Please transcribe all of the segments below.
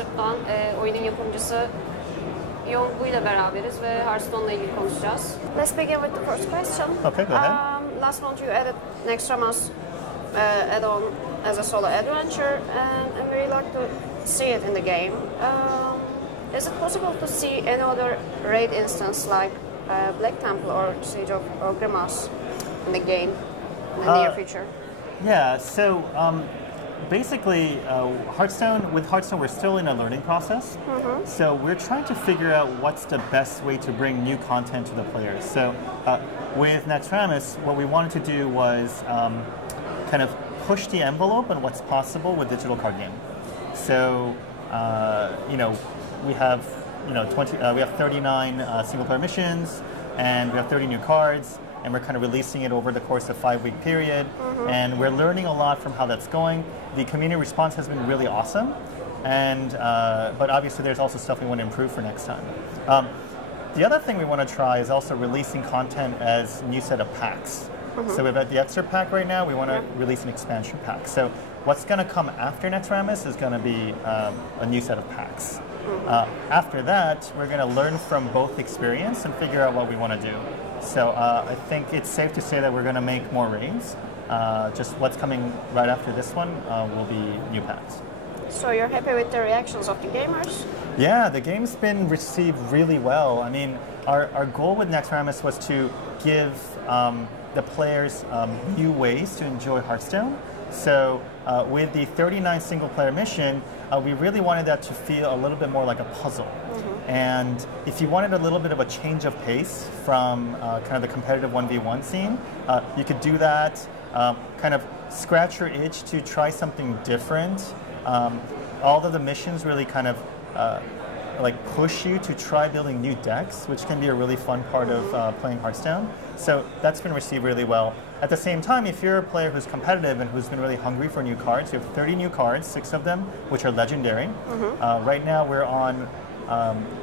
Blizzard'dan oyunun yapımcısı Yonggu ile beraberiz ve Hearthstone'la ilgili konuşacağız. Let's begin with the first question. Okay, go ahead. Last month you added Nextramas add-on as a solo adventure, and we like to see it in the game. Is it possible to see any other raid instance like Black Temple or Siege of Grimace in the game in the near future? Yeah, so basically, with Hearthstone, we're still in a learning process. So we're trying to figure out what's the best way to bring new content to the players. So with Naxxramas, what we wanted to do was kind of push the envelope on what's possible with digital card game. So we have 39 single player missions, and we have 30 new cards. And we're kind of releasing it over the course of a 5-week period. And we're learning a lot from how that's going. The community response has been really awesome. And but obviously there's also stuff we want to improve for next time. The other thing we want to try is also releasing content as new set of packs. So we've got the extra pack right now. We want to release an expansion pack. So what's going to come after Naxxramas is going to be a new set of packs. After that, we're going to learn from both experience and figure out what we want to do. So I think it's safe to say that we're going to make more raids. Just what's coming right after this one will be new packs. So you're happy with the reactions of the gamers? Yeah, the game's been received really well. I mean, our goal with Naxxramas was to give the players new ways to enjoy Hearthstone. So with the 39 single-player mission, we really wanted that to feel a little bit more like a puzzle. And if you wanted a little bit of a change of pace from kind of the competitive 1v1 scene, you could do that, kind of scratch your itch to try something different. All of the missions really kind of like push you to try building new decks, which can be a really fun part of playing Hearthstone. So that's been received really well. At the same time, if you're a player who's competitive and who's been really hungry for new cards, you have 30 new cards, 6 of them, which are legendary. Right now we're on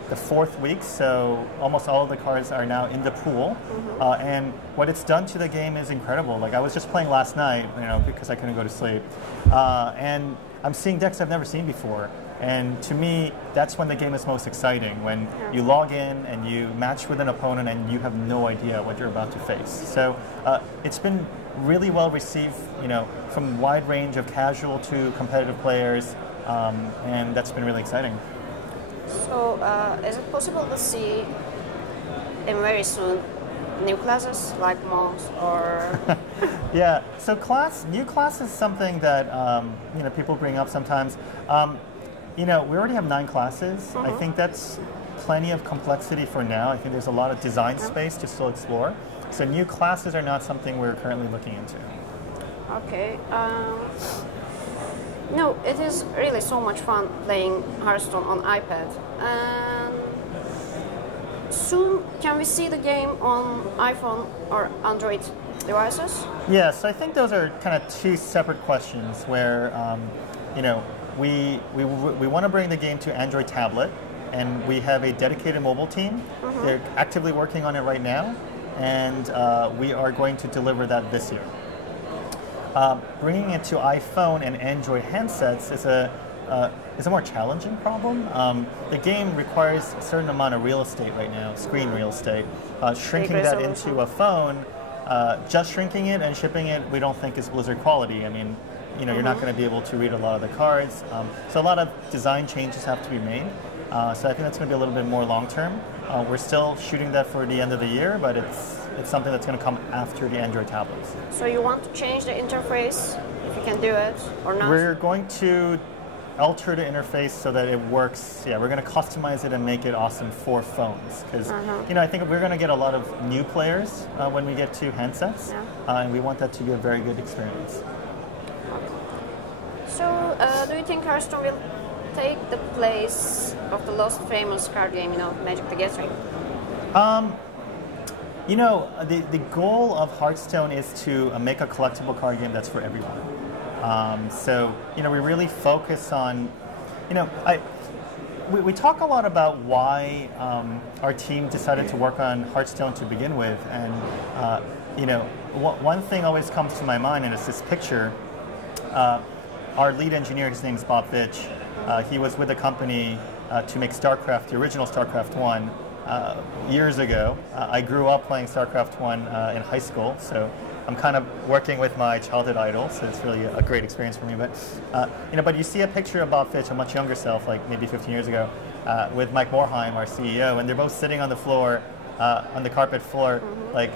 the 4th week, so almost all of the cards are now in the pool. And what it's done to the game is incredible. Like I was just playing last night, because I couldn't go to sleep. And I'm seeing decks I've never seen before. And to me, that's when the game is most exciting, when you log in and you match with an opponent and you have no idea what you're about to face. So it's been really well received, from a wide range of casual to competitive players, and that's been really exciting. So is it possible to see in very soon new classes like monks or? Yeah, so new class is something that people bring up sometimes. We already have 9 classes. I think that's plenty of complexity for now. I think there's a lot of design space to still explore. So new classes are not something we're currently looking into. Okay. No, it is really so much fun playing Hearthstone on iPad. Soon, can we see the game on iPhone or Android devices? Yes, I think those are kind of 2 separate questions where, we want to bring the game to Android tablet, and we have a dedicated mobile team. They're actively working on it right now, and we are going to deliver that this year. Bringing it to iPhone and Android handsets is a more challenging problem. The game requires a certain amount of real estate right now, screen real estate. Shrinking that into a phone, just shrinking it and shipping it, we don't think is Blizzard quality. I mean, you're not going to be able to read a lot of the cards. So a lot of design changes have to be made. So I think that's going to be a little bit more long term. We're still shooting that for the end of the year, but it's something that's going to come after the Android tablets. So you want to change the interface, if you can do it, or not? We're going to alter the interface so that it works. Yeah, we're going to customize it and make it awesome for phones. Because, I think we're going to get a lot of new players when we get to handsets, and we want that to be a very good experience. So, do you think Hearthstone will take the place of the lost famous card game, Magic the Gathering? The goal of Hearthstone is to make a collectible card game that's for everyone. So, we really focus on, we talk a lot about why our team decided to work on Hearthstone to begin with, and one thing always comes to my mind, and it's this picture. Our lead engineer, his name is Bob Fitch. He was with the company to make StarCraft, the original StarCraft 1, years ago. I grew up playing StarCraft 1 in high school, so I'm kind of working with my childhood idol, so it's really a great experience for me. But but you see a picture of Bob Fitch, a much younger self, like maybe 15 years ago, with Mike Morhaime, our CEO, and they're both sitting on the floor, on the carpet floor, like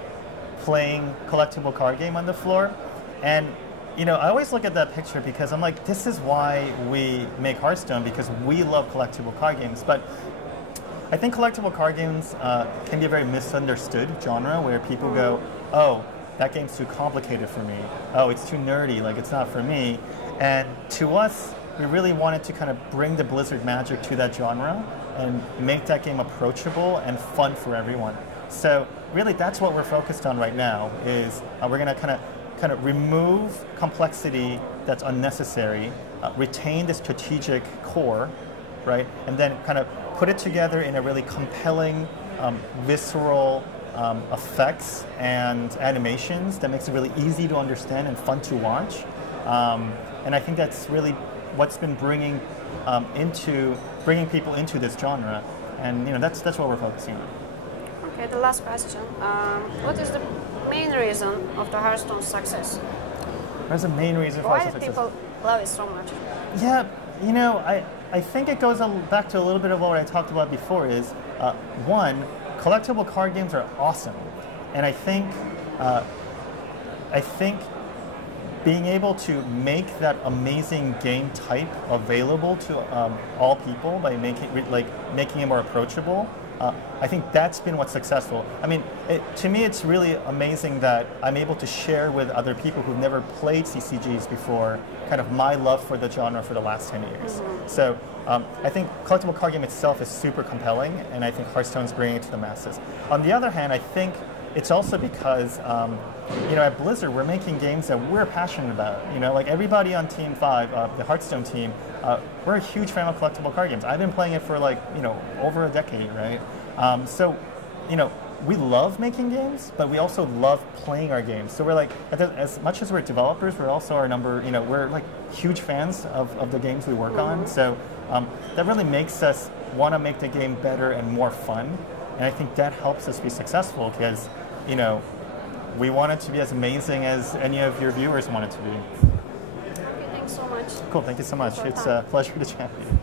playing collectible card game on the floor. And I always look at that picture because I'm like, this is why we make Hearthstone, because we love collectible card games. But I think collectible card games can be a very misunderstood genre where people go, oh, that game's too complicated for me. Oh, it's too nerdy, like it's not for me. And to us, we really wanted to kind of bring the Blizzard magic to that genre and make that game approachable and fun for everyone. So really, that's what we're focused on right now. Is we're going to kind of remove complexity that's unnecessary, retain the strategic core, right, and then kind of put it together in a really compelling, visceral effects and animations that makes it really easy to understand and fun to watch. And I think that's really what's been bringing people into this genre, and that's what we're focusing on. Okay, the last question. What is the main reason of the Hearthstone success? What's the main reason for Why success? do people love it so much? Yeah, I think it goes back to a little bit of what I talked about before. Is one, collectible card games are awesome, and I think being able to make that amazing game type available to all people by making it more approachable, I think that's been what's successful. I mean, to me, it's really amazing that I'm able to share with other people who've never played CCGs before kind of my love for the genre for the last 10 years. So I think collectible card game itself is super compelling, and I think Hearthstone's bringing it to the masses. On the other hand, I think it's also because at Blizzard, we're making games that we're passionate about. Like everybody on Team 5, the Hearthstone team, we're a huge fan of collectible card games. I've been playing it for over a decade, right? So we love making games, but we also love playing our games. So we're like, as much as we're developers, we're also we're like huge fans of the games we work on. So that really makes us want to make the game better and more fun. And I think that helps us be successful because, we want it to be as amazing as any of your viewers want it to be. Okay, thanks so much. Cool, thank you so much. It's a pleasure to chat with you.